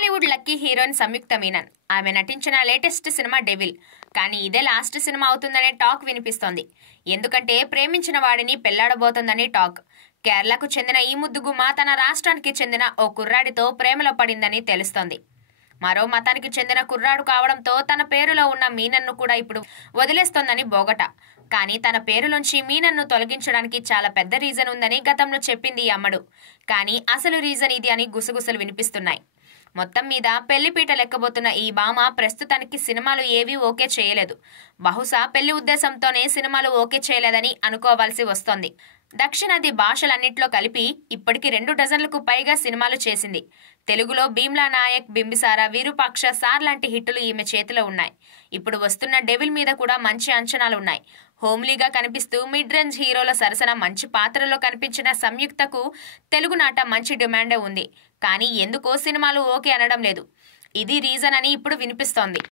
Tollywood lucky heroine సంయుక్త మీనన్. ఆమె నటించిన latest cinema devil. కానీ ఇదే లాస్ట్ సినిమా అవుతుందనే టాక్ వినిపిస్తోంది. ఎందుకంటే ప్రేమించిన వాడిని పెళ్లాడబోతోందని టాక్. కేరళకు చెందిన ఈ ముద్దుగుమ్మ తన రాష్ట్రానికి చెందిన ఓ కుర్రాడితో ప్రేమలో పడిందని తెలుస్తోంది. మరో మతానికి చెందిన కుర్రాడు కావడంతో తన పేరులో ఉన్న మీనన్ను కూడా ఇప్పుడు వదిలేస్తోందని బోగట. కానీ తన పేరులోంచి మీనన్ను తొలగించడానికి చాలా పెద్ద రీజన్ ఉందని గతంలో చెప్పింది ఈ అమ్మడు. కానీ అసలు రీజన్ ఇది అని గుసగుసలు వినిపిస్తున్నాయి. మొత్తం మీద పెళ్లిపీట లెక్కబోతున్న ఈ భామ ప్రస్తుతానికి సినిమాలు ఏవీ ఓకే చేయలేదు. బహుశా పెళ్లి ఉద్దేశంతోనే సినిమాలు ఓకే చేయలేదని అనుకోవాల్సి వస్తోంది. దక్షిణాది భాషలన్నిట్లో కలిపి ఇప్పటికి 2 డజన్లకు పైగా సినిమాలు చేసింది. తెలుగులో భీమ్లా నాయక్, బింబిసార, విరూపాక్ష, సార్ లాంటి హిట్టులు ఈమె చేతిలో ఉన్నాయి. ఇప్పుడు వస్తున్న డెవిల్ మీద కూడా మంచి అంచనాలున్నాయి. హోమ్లీగా కనిపిస్తూ మిడ్ రేంజ్ హీరోల సరసన మంచి పాత్రలో కనిపించిన సంయుక్తకు తెలుగునాట మంచి డిమాండే ఉంది. కానీ ఎందుకో సినిమాలు ఓకే అనడం లేదు. ఇది రీజన్ అని ఇప్పుడు వినిపిస్తోంది.